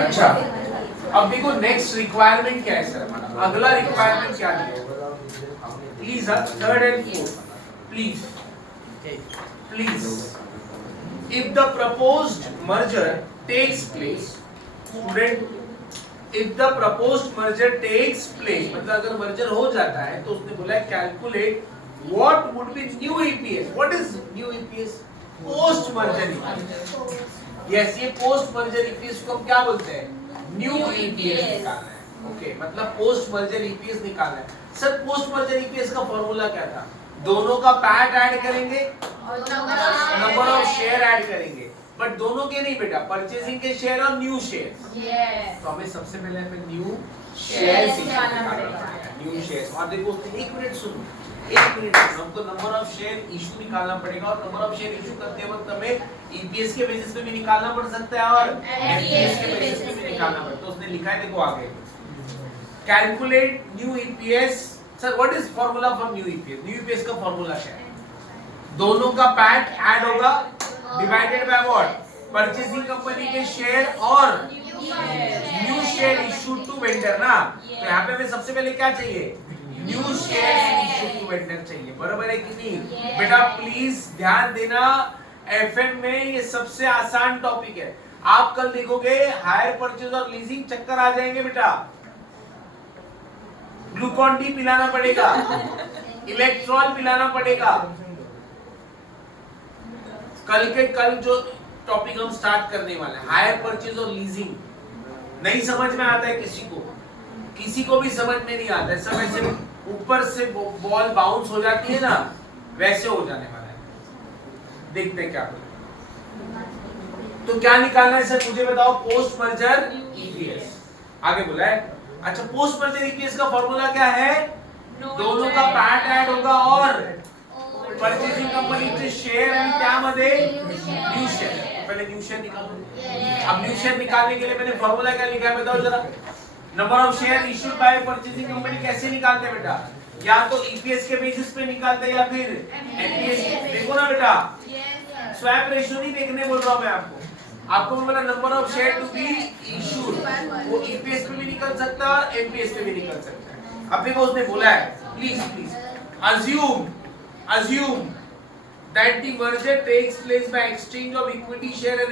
अच्छा, अब देखो नेक्स्ट रिक्वायरमेंट क्या है सर हमारा, अगला रिक्वायरमेंट क्या है, please third and fourth, please if the proposed merger takes place, student, if the proposed merger takes place, मतलब अगर मर्जर हो जाता है तो उसने बोला है calculate what would be new EPS. What is new EPS? Post merger EPS. Yes, ये पोस्ट मर्जर EPS को हम क्या बोलते हैं, न्यू EPS निकालना है. ओके, मतलब पोस्ट मर्जर EPS निकालना है. सर पोस्ट मर्जर EPS का फॉर्मूला क्या था, दोनों का पैट ऐड करेंगे, नंबर ऑफ शेयर ऐड करेंगे, बट दोनों के नहीं बेटा, परचेजिंग के शेयर और न्यू शेयर. तो हमें सबसे पहले हमें न्यू शेयर्स निकालना पड़ेगा, न्यू शेयर्स. और देखो एक मिनट सुनो, एक मिनट, हमको नंबर ऑफ शेयर इशू निकालना पड़ेगा और नंबर ऑफ शेयर इशू करते वक्त हमें ईपीएस के बेसिस पे भी निकालना पड़ सकता है और एफपीएस के बेसिस पे भी निकालना पड़ता है. तो उसने लिखा है देखो आगे, calculate new EPS. Sir what is formula for new EPS? New EPS का फार्मूला क्या है, दोनों का पैट ऐड होगा divided by what, purchasing company के शेयर और new share issued to vendor ना. तो यहाँ पे हमें सबसे पहले क्या चाहिए, new share issue to vendor चाहिए. बराबर है कि नहीं बेटा? प्लीज ध्यान देना, एफएम में ये सबसे आसान टॉपिक है. आप कल देखोगे हायर परचेज और लीजिंग चक्कर आ जाएंगे बेटा, ग्लूकॉन डी पिलाना पड़ेगा, इलेक्ट्रॉल पिलाना पड़ेगा. कल जो टॉपिक हम स्टार्ट करने वाले हैं, हायर परचेज और लीजिंग, नहीं समझ में आता है किसी को भी समझ में नहीं आता है. सब ऐसे ऊपर से बॉल बाउंस हो जाती है ना, वैसे हो जाने वाला है. देखते हैं क्या होगा. तो क्या निकालना है सर मुझे बताओ, पोस्ट मर्जर ईपीएस. आगे बोला है. अच्छा, पोस्ट मर्जर ईपीएस का फॉर्मूला क्या है, दोनों का पैट ऐड होगा और परचेजिंग कंपनीचे शेयर आणि त्यामध्ये न्यू शेयर. पहले न्यू शेयर निकालो. अब न्यू शेयर निकालने के लिए मैंने फॉर्मूला क्या लिखा है बताओ जरा. Number of share issued by purchasing company कैसे निकालते हैं बेटा, या तो ईपीएस के बेसिस पे निकालते हैं या फिर एनपीएस. देखो ना बेटा, स्वैप रेशियो नहीं देखने बोल रहा हूं मैं आपको बोला number of share to be issued, वो ईपीएस पे भी निकल सकता है और एनपीएस पे भी निकल सकता है. अब देखो उसने बोला है, please assume that the merger takes place by exchange of equity share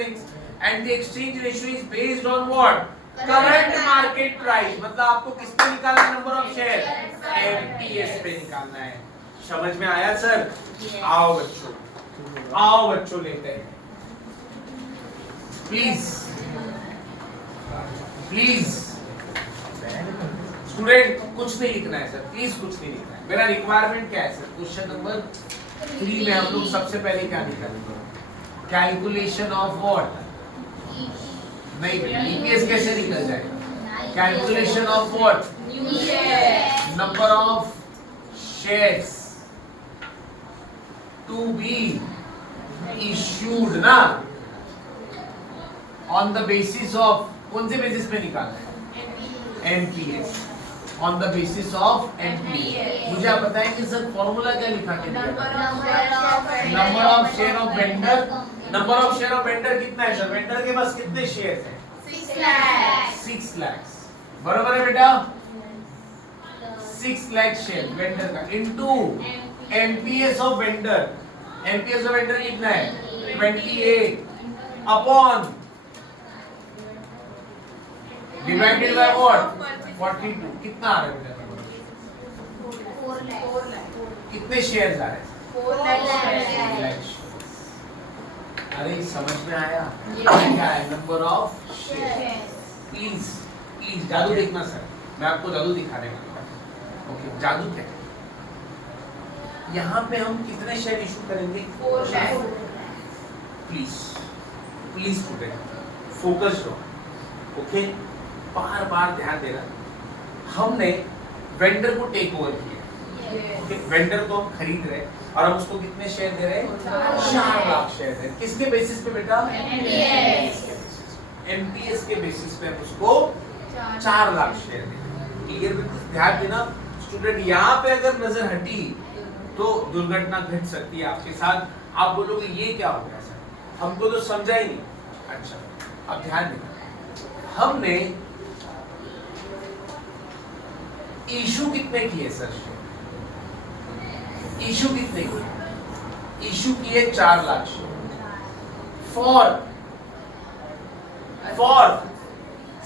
and the exchange ratio is based on what, current market price. मतलब आपको किस पे निकालना है नंबर ऑफ शेयर, एमपीएस पे निकालना है. समझ में आया सर? आओ बच्चों लेते हैं. प्लीज स्टूडेंट कुछ नहीं लिखना है सर, प्लीज कुछ नहीं लिखना है. मेरा रिक्वायरमेंट क्या है सर, क्वेश्चन नंबर 3 में हम लोग सबसे पहले क्या निकालेंगे, कैलकुलेशन ऑफ व्हाट. नहीं ईपीएस कैसे निकल जाएगा, calculation of what, number of shares to be issued ना, ऑन द बेसिस ऑफ, कौन से बेसिस पे निकालना है, NPS, on the basis of NPS. मुझे आप बताएं कि सर फॉर्मूला क्या लिखा के दिया, number of share of vendor. Number of share of vendor कितना है सर, वेंडर के पास कितने शेयर हैं, 6 लाख. बराबर है बेटा, 6 लाख शेयर वेंडर का into MPS of vendor. MPS of vendor कितना है 28 अपॉन डिवाइडेड बाय व्हाट 42. कितना आ रहा है बेटा, 4 लाख. कितने शेयर्स आ रहे हैं, 4 लाख. अरे समझ में आया क्या है, नंबर ऑफ शेयर. प्लीज जादू देखना सर, मैं आपको जादू दिखाने वाला हूं. ओके, जादू क्या है, यहाँ पे हम कितने शेयर इशू करेंगे, 4 लाख. प्लीज स्टूडेंट फोकस हो. ओके, बार ध्यान देना, हमने वेंडर को टेक ओवर किया. वेंडर को हम खरीद रहे और हम उसको कितने शेयर दे रहे हैं, 4 लाख शेयर दे रहे. किसके बेसिस पे बेटा, एमपीएस के बेसिस पे हम उसको 4 लाख शेयर दे रहे हैं. क्लियर? ध्यान देना स्टूडेंट, यहाँ पे अगर नजर हटी तो दुर्घटना घट सकती है आपके साथ. आप बोलोगे ये क्या हो गया सर, हमको तो समझा ही नहीं. अच्छा अब ध्यान देना, हमने इशू कितने किए सर? इशू कितने किए? इशू किए 4 लाख शेयर फॉर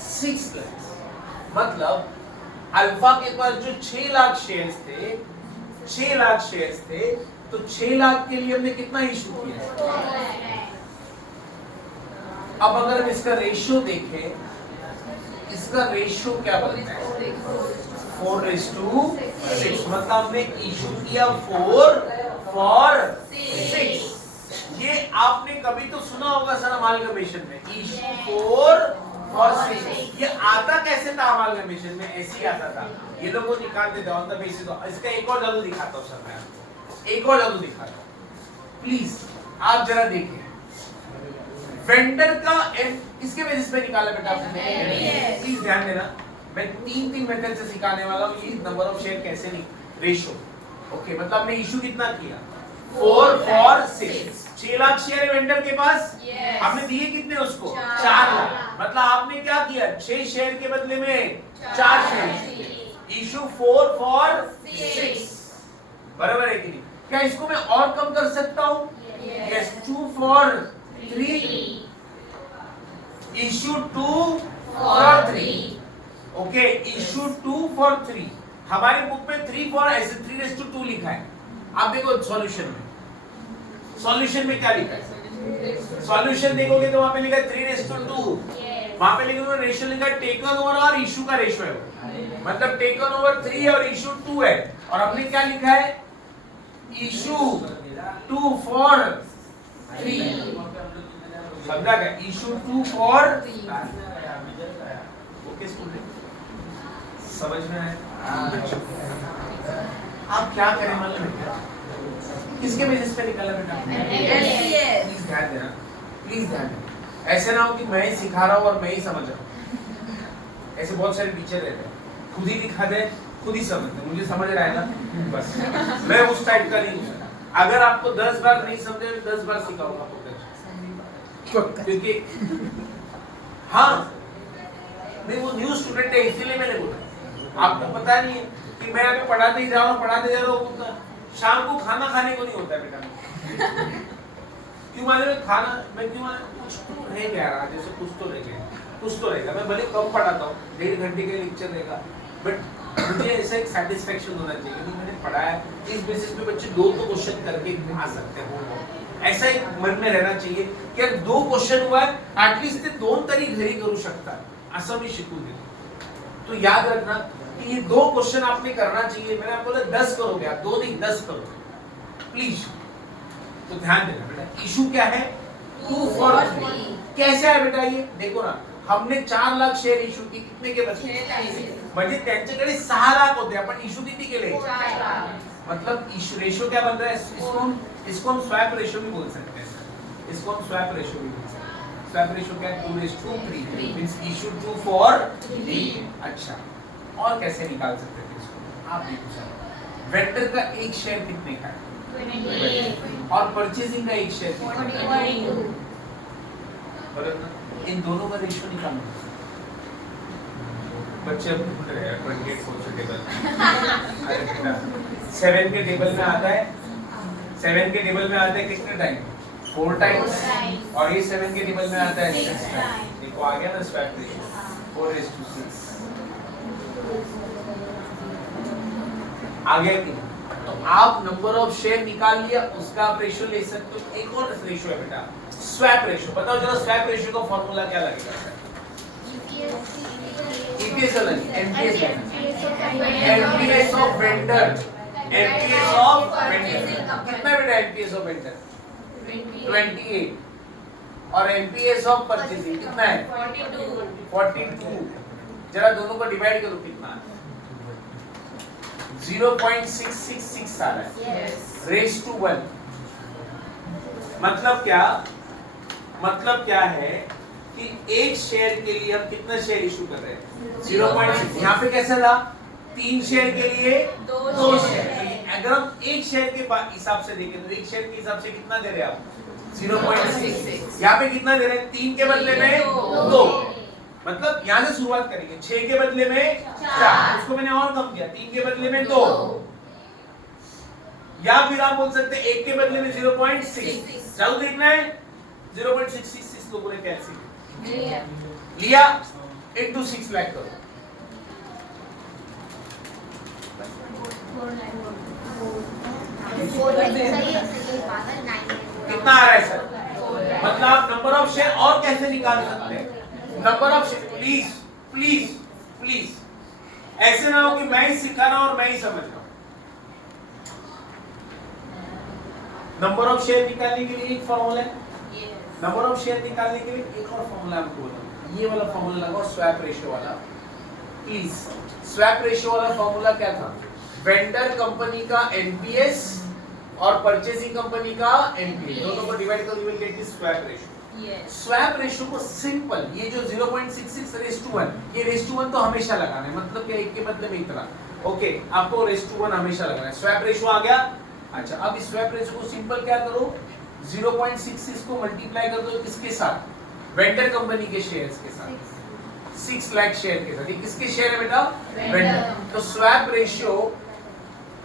6 लाख। मतलब अल्फा के पास जो 6 लाख शेयर्स थे, 6 लाख शेयर्स थे, तो 6 लाख के लिए हमने कितना इशू किया? अब अगर हम इसका रेशियो देखें, इसका रेशियो क्या बनता है? 4:6। मतलब हमने इशू किया 4 फॉर 6। ये आपने कभी तो सुना होगा सर अमालगमेशन में, इशू 4 फॉर 6। ये आता कैसे था अमालगमेशन में? ऐसे ही आता था, ये लोग वो निकाल देते ऑन द बेसिस। इसका एक और जादू दिखाता हूँ सर, मैं आपको एक और जादू दिखाता हूँ, प्लीज आप जरा देखिए। वेंडर का किसके बेसिस पे निकाला बेटा आपने? प्लीज ध्यान देना, मैं 3 मेथड से सिखाने वाला हूँ, ये नंबर ऑफ शेयर कैसे नहीं, रेशियो। ओके, मतलब हमने इशू कितना किया? 4 फॉर 6। 6 लाख शेयर वेंडर के पास, आपने दिए कितने उसको? 4 लाख। मतलब आपने क्या किया? 6 शेयर के बदले में 4 शेयर। इशू 4 फॉर 6, बराबर है कि नहीं? क्या इसको मैं और कम कर सकता हूँ? Yes, 2 for 3, issue 2 for 3। Okay, issue 2 for 3। हमारे बुक में 3 फॉर ऐसे 3:2 लिखा है। आप देखो सॉल्यूशन में, सॉल्यूशन में क्या लिखा है? सॉल्यूशन देखोगे तो वहां पे लिखा है 3:2। वहां पे लिखा है रेशियो, लिखा है टेकन ओवर और इशू का रेशियो है, मतलब टेकन ओवर 3 है और इशू 2 है। और हमने क्या लिखा है? Issue 2 for 3। समझा क्या? इशू 2 फॉर, ओके स्टूडेंट, समझ में आया? आप क्या करें मालूम? किसके बेसिस पे निकाला बेटा? प्लीज ध्यान देना, प्लीज ध्यान देना। ऐसे ना हो कि मैं ही सिखा रहा हूँ और मैं ही समझ रहा हूँ। ऐसे बहुत सारे टीचर रहते हैं, खुद ही दिखा दे, खुद ही समझ दे, मुझे समझ रहा है ना, बस। मैं उस टाइप का नहीं हूँ। अगर आपको 10 बार नहीं समझे, 10 बार सिखाऊंगा आपको, क्योंकि हाँ, नहीं, वो न्यू स्टूडेंट है इसीलिए मैंने बोला। आपको पता नहीं है कि मैं अभी पढ़ाते ही जा रहा हूँ, शाम को खाना खाने को नहीं होता है बेटा। क्यों मालूम है? खाना मैं क्यों मालूम, कुछ तो रह गया रहा, जैसे कुछ तो रह गया, कुछ तो रहेगा। मैं भले कम पढ़ाता हूँ, 1.5 घंटे का लेक्चर रहेगा, बट मुझे ऐसा एक सेटिस्फेक्शन होना चाहिए कि मैंने पढ़ाया, इस बेसिस पे बच्चे 2 तो क्वेश्चन करके आ सकते हैं। ऐसा एक मन में रहना चाहिए कि अगर 2 क्वेश्चन हुआ है, एटलीस्ट ते 2 तरी घरी करू शकता, असं मी शिकवून देतो। तो याद रखना कि ये 2 क्वेश्चन आपने करना चाहिए। मैंने आपको बोला 10 करोगे आप, 2 नहीं 10 करोगे, प्लीज। तो ध्यान देना बेटा, इशू क्या है? 2 फॉर 3। कैसे है बेटा? ये देखो ना, हमने 4 लाख शेयर इशू की, कितने के बचले? म्हणजे त्यांच्याकडे 6 लाख होते, आपण इशू किती केले? 4 लाख। मतलब इशू रेशियो क्या बन रहा है? इसको हम स्वैप रेशियो भी बोल सकते हैं, इसको हम स्वैप रेशियो भी बोल सकते हैं। स्वैप रेशियो क्या है? 2:3 मींस इशू 2 फॉर 3। अच्छा, और कैसे निकाल सकते थे इसको? आप देखो सर, वेंडर का एक शेयर कितने का है? 28। और परचेजिंग का एक शेयर कितना है? 22। बराबर ना? इन दोनों का रेशियो निकालना। बच्चे अब ढूंढ रहे हैं 28 के टेबल। अरे बेटा, 7 के टेबल में आता है, 7 के टेबल में आता है कितने टाइम? 4 टाइम्स। और ये 7 के टेबल में आता है 6 टाइम्स। देखो आ गया ना स्वैप रेशियो, 4:6 आ गया कि? तो आप नंबर ऑफ शेयर निकाल लिया, उसका आप रेशियो ले सकते हो। एक और रेशियो है बेटा, स्वैप रेशियो। बताओ जरा स्वैप रेशियो का फॉर्मूला क्या लगेगा? ईपीएस अलग, MPS MPS of vendor, MPS of vendor कितना बेटा? एमपीएस ऑफ वेंडर 28 और एमपीएस ऑफ परचेजिंग कितना है? 42। जरा दोनों को डिवाइड करो, कितना? 0.666 आ रहा है, रेस टू 1। मतलब क्या? मतलब क्या है कि एक शेयर के लिए हम कितना शेयर इशू कर रहे हैं? 0.6। यहाँ पे कैसा था? 3 शेयर के लिए 2 शेयर। अगर हम एक शेयर के हिसाब से देखें तो एक शेयर के हिसाब से कितना दे रहे हैं आप? 0.6। यहाँ पे कितना दे रहे हैं? 3 के बदले में 2, मतलब यहाँ से शुरुआत करेंगे। 6 के बदले में 4, उसको मैंने और कम किया, 3 के बदले में 2, या फिर आप बोल सकते हैं 1 के बदले में 0.6। चालू देखना है 0.666 को पूरे कैलसी लिया इनटू 6 लाख करो, कितना आ रहा है सर? मतलब नंबर ऑफ शेयर और कैसे निकाल सकते हैं? Number of share, please please please ऐसे ना हो कि मैं ही सिखा रहा हूं और मैं ही समझ रहा हूं। नंबर ऑफ शेयर निकालने के लिए एक फॉर्मूला है, नंबर ऑफ शेयर निकालने के लिए एक और फॉर्मूला आपको बोला, ये वाला फॉर्मूला लगाओ, स्वैप रेशियो वाला। प्लीज स्वैप रेशियो वाला फॉर्मूला क्या था? वेंडर कंपनी का एनपीएस और परचेसिंग कंपनी का एनपीएस, दोनों को डिवाइड करो, you will get the swap ratio. Swap ratio को सिंपल, ये जो 0.66:1, ये 1 तो हमेशा लगाना है, मतलब क्या 1 के बदले में इतना, ओके, आपको 1 हमेशा लगाना है। स्वैप रेशियो आ गया। अच्छा, अब इस स्वैप रेशियो को सिंपल क्या करो, 0.66 को मल्टीप्लाई कर दो किसके साथ? वेंडर कंपनी के शेयर्स के साथ, 6 लाख शेयर के साथ। ये किसके शेयर है बेटा? वेंडर। तो swap ratio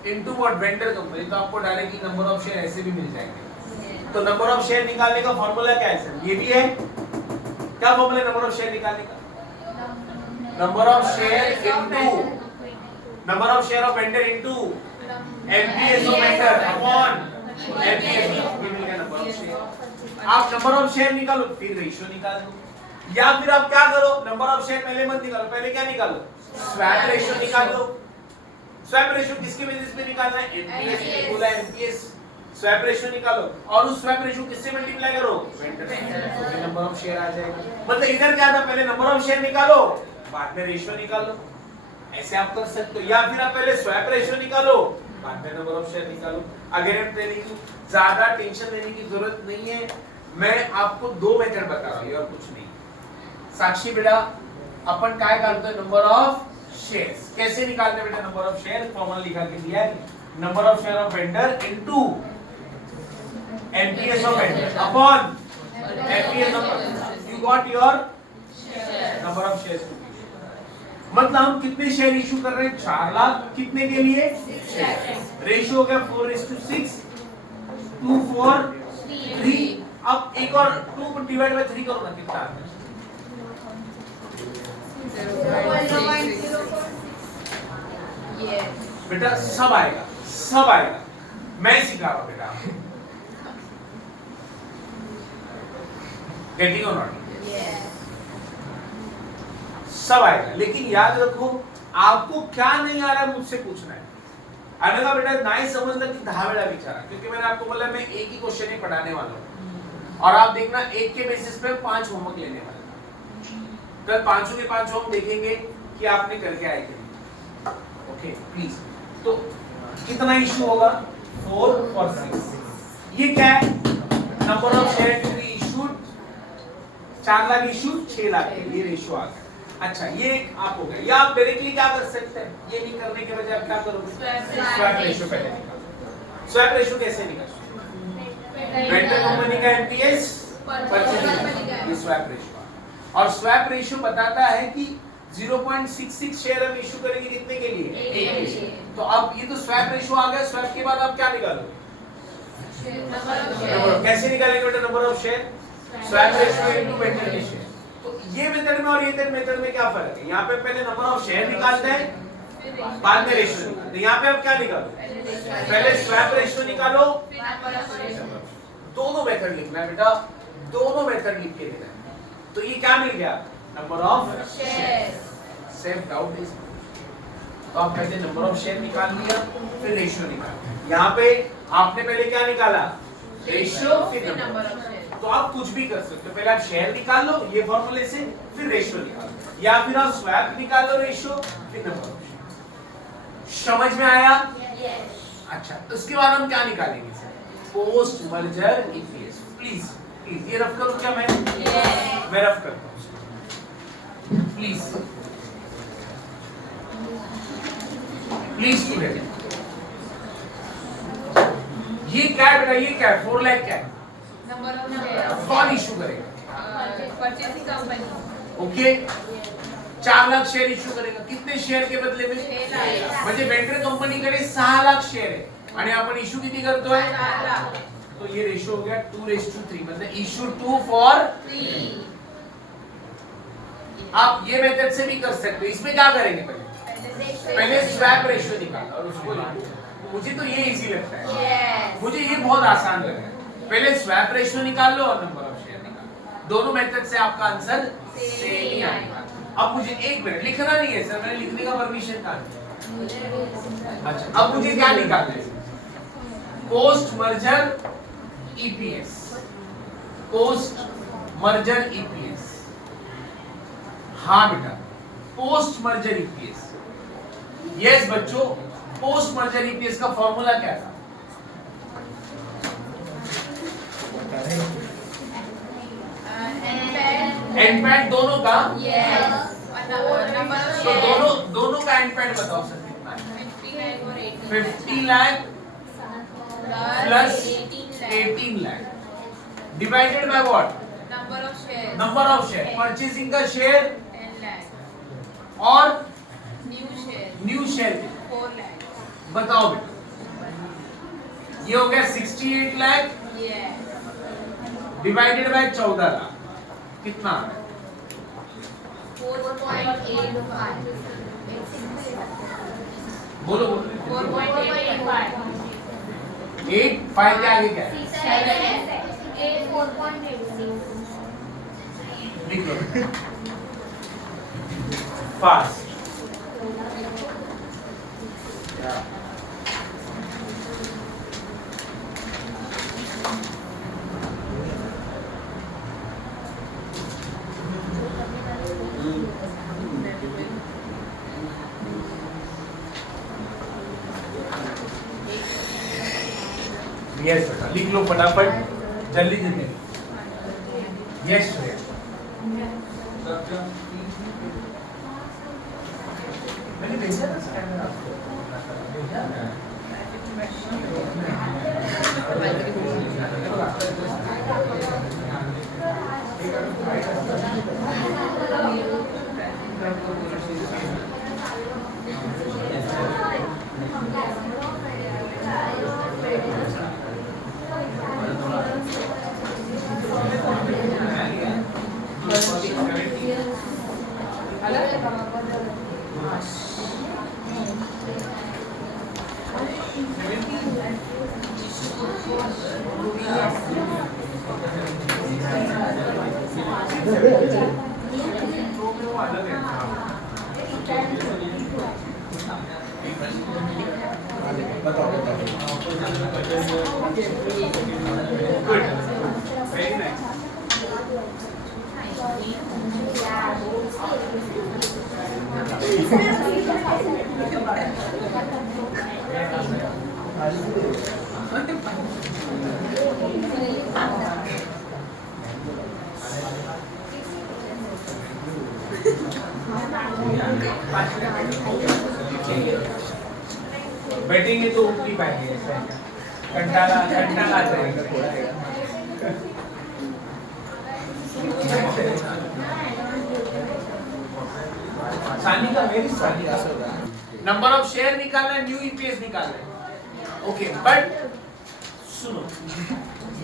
into what? Vendor company. तो आपको डायरेक्टली नंबर ऑफ शेयर ऐसे भी मिल जाएंगे। तो नंबर ऑफ शेयर निकालने का फार्मूला क्या है सर? ये भी है। क्या फार्मूला है नंबर ऑफ शेयर निकालने का? Number of share into number of share of vendor into MPS of vendor upon MPS. ये मिल गया नंबर ऑफ शेयर। आप नंबर ऑफ शेयर निकालो, फिर रेशियो निकाल दो, या फिर आप क्या करो, नंबर ऑफ शेयर पहले मत निकालो, पहले क्या निकालो? स्वैप रेशियो निकाल दो। स्वैप रेशियो किसके बेसिस पे निकालना है? एनपीएस। बोला एनपीएस, स्वैप रेशियो निकालो और उस स्वैप रेशियो किससे मल्टीप्लाई करो? वेंडर से। नंबर ऑफ शेयर आ जाएगा। मतलब इधर क्या था, पहले नंबर ऑफ शेयर निकालो, बाद में रेशियो निकालो, ऐसे आप कर सकते हो। या फिर आप पहले स्वैप रेशियो निकालो, बाद में नंबर ऑफ शेयर निकालो। Again I am telling you, ज्यादा टेंशन लेने की जरूरत नहीं है, मैं आपको 2 मेथड बता रहा हूं और कुछ नहीं। साक्षी बेटा, अपन काय करते हैं? Number of shares. कैसे निकालते हैं बेटा नंबर ऑफ शेयर? फॉर्मूला लिखा के दिया है, number of share of vendor into NPS of vendor upon NPS of, you got your number of shares. मतलब हम कितने शेयर इशू कर रहे हैं? 4 लाख। कितने के लिए? रेशियो हो गया 4:6, 2 4 3। अब एक और 2 डिवाइड बाय 3 करो ना, कितना आता है? बेटा सब आएगा, सब आएगा, मैं सिखा रहा हूं बेटा। गेटिंग और नॉट? सब आएगा, लेकिन याद रखो आपको क्या नहीं आ रहा है मुझसे पूछना है। अनगा बेटा नहीं समझना कि 10 वेला विचारा, क्योंकि मैंने आपको बोला मैं एक ही क्वेश्चन ही पढ़ाने वाला हूं और आप देखना एक के बेसिस पे 5 होमवर्क लेने वाले। कल 5 के 5 होम देखेंगे कि आपने करके आए कि नहीं। Okay please. तो कितना इशू होगा? 4 और 6। ये क्या है? Number of share to be issued, 4 lakh issued, 6 lakh के लिए रेशियो आ गया। अच्छा, ये आप हो गए। या आप डायरेक्टली क्या कर सकते हैं, ये नहीं करने के बजाय आप क्या करोगे? स्वैप रेशियो पहले निकालो। स्वैप रेशियो कैसे निकालो? वेंडर कंपनी का एमपीएस, परचेजिंग, ये स्वैप रेशियो। और स्वैप रेशियो बताता है कि 0.66 शेयर हम इशू करेंगे कितने के लिए? 1 के लिए। तो अब ये तो स्वैप रेशियो आ गया। स्वैप के बाद आप क्या निकालोगे? कैसे निकालेंगे बेटा number of share? Swap ratio into vendor के शेयर। तो ये मेथड में और ये मेथड में क्या फर्क है? यहाँ पे पहले नंबर ऑफ शेयर निकालते हैं, बाद में रेशियो निकालते हैं। यहाँ पे आप क्या निकालो? पहले स्वैप रेशियो निकालो, दोनों मेथड लिखना है बेटा, दोनों मेथड लिख के देना है। तो ये क्या मिल गया? Number of share. Same doubt is, तो आप पहले नंबर ऑफ शेयर निकाल लिया, फिर रेशियो निकाल। यहाँ पे आपने पहले क्या निकाला? रेशियो, फिर नंबर ऑफ शेयर। तो आप कुछ भी कर सकते हो, पहले आप शेयर निकाल लो ये फॉर्मूले से, फिर रेशियो निकालो, या फिर आप स्वैप निकाल लो रेशियो, फिर नंबर ऑफ शेयर। समझ में आया? अच्छा, उसके बाद हम क्या निकालेंगे sir? Post merger EPS. Please please ये रफ करूं क्या मैं? मैं रफ करता हूं प्लीज प्लीज स्टूडेंट। ये क्या है बेटा? ये क्या है? 4 लाख क्या है? नंबर ऑफ शेयर, कौन इशू करेगा? Purchasing company, okay 4 lakh share issue करेगा. कितने शेअर के बदले में? 6 लाख, म्हणजे वेंडर कंपनीकडे 6 लाख शेअर आहे आणि आपण इश्यू किती करतोय? 4 लाख, तो ये रेशियो हो गया 2:3. मतलब इश्यू 2 फॉर 3. आप ये मेथड से भी कर सकते हो. इसमें क्या करेंगे? पहले स्वैप रेशियो निकालना और उसको लिखो. मुझे तो ये इजी लगता है. Yes. मुझे ये बहुत आसान लग रहा है. पहले स्वैप रेशियो निकाल लो और नंबर ऑफ शेयर निकाल लो. दोनों मेथड से आपका आंसर सेम ही आएगा. अब मुझे 1 मिनट लिखना नहीं है सर, मैंने लिखने का परमिशन कहाँ दिया? अच्छा अब मुझे क्या निकालना है? Post merger EPS. Post merger EPS. हाँ बेटा, पोस्ट मर्जर ईपीएस. यस बच्चों, पोस्ट मर्जर ईपीएस का फॉर्मूला क्या था? एंडपैड दोनों का. Yes. नंबर ऑफ तो शेयर, दोनों का एंडपैड बताओ सर कितना है? 59 और 18. 50 lakh plus 18 18 lakh divided by what? Number of share, number of share. Purchasing का शेयर 10 लाख, और न्यू शेयर शेयर 4 लाख. बताओ बेटा. ये हो गया 68 lakh Yes. Divided by 14 lakh. कितना? 4.85. बोलो बोलो. 4.85. 8 5 के आगे क्या है? 4.86. लिख लो फास्ट. यस बेटा लिख लो फटाफट, जल्दी जल्दी. यस श्रेया. मैंने भेजा था स्कैनर आपको. भेजा ना? Good. Very nice. बैठेंगे तो उठ नहीं पाएंगे. कंटाला आ जाएगा. सानी का वेरी सानी का नंबर ऑफ शेयर निकालना है, न्यू ईपीएस निकालना है. ओके बट सुनो,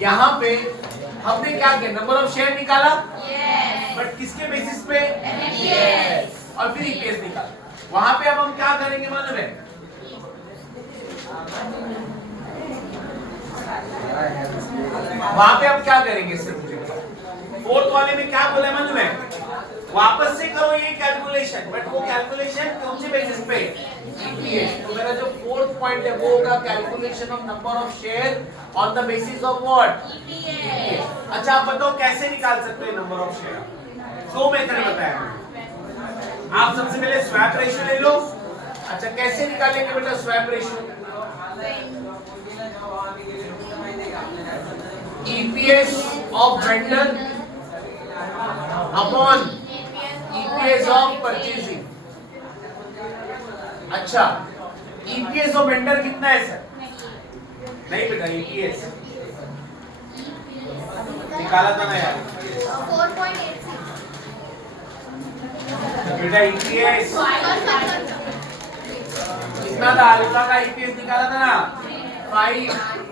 यहाँ पे हमने क्या किया? नंबर ऑफ शेयर निकाला. Yes. बट किसके बेसिस पे? Yes. और फिर ईपीएस निकाला. वहां पे अब हम क्या करेंगे मालूम है? वहां पे अब क्या करेंगे सिर्फ मुझे फोर्थ वाले में क्या बोला मालूम है? वापस से करो ये कैलकुलेशन, बट वो कैलकुलेशन कौन से बेसिस पे? ईपीएस. तो मेरा जो फोर्थ पॉइंट है वो होगा calculation of number of share on the basis of what? EPS. अच्छा आप बताओ कैसे निकाल सकते हो नंबर ऑफ शेयर? दो मेथड बताया मैंने. आप सबसे पहले स्वैप रेशियो ले लो. अच्छा कैसे निकालेंगे बेटा swap ratio? EPS of vendor upon EPS of purchasing. अच्छा EPS of vendor कितना है सर? नहीं बेटा EPS निकाला था ना यार 4.86 बेटा EPS कितना था अल्फा का EPS निकाला था ना 5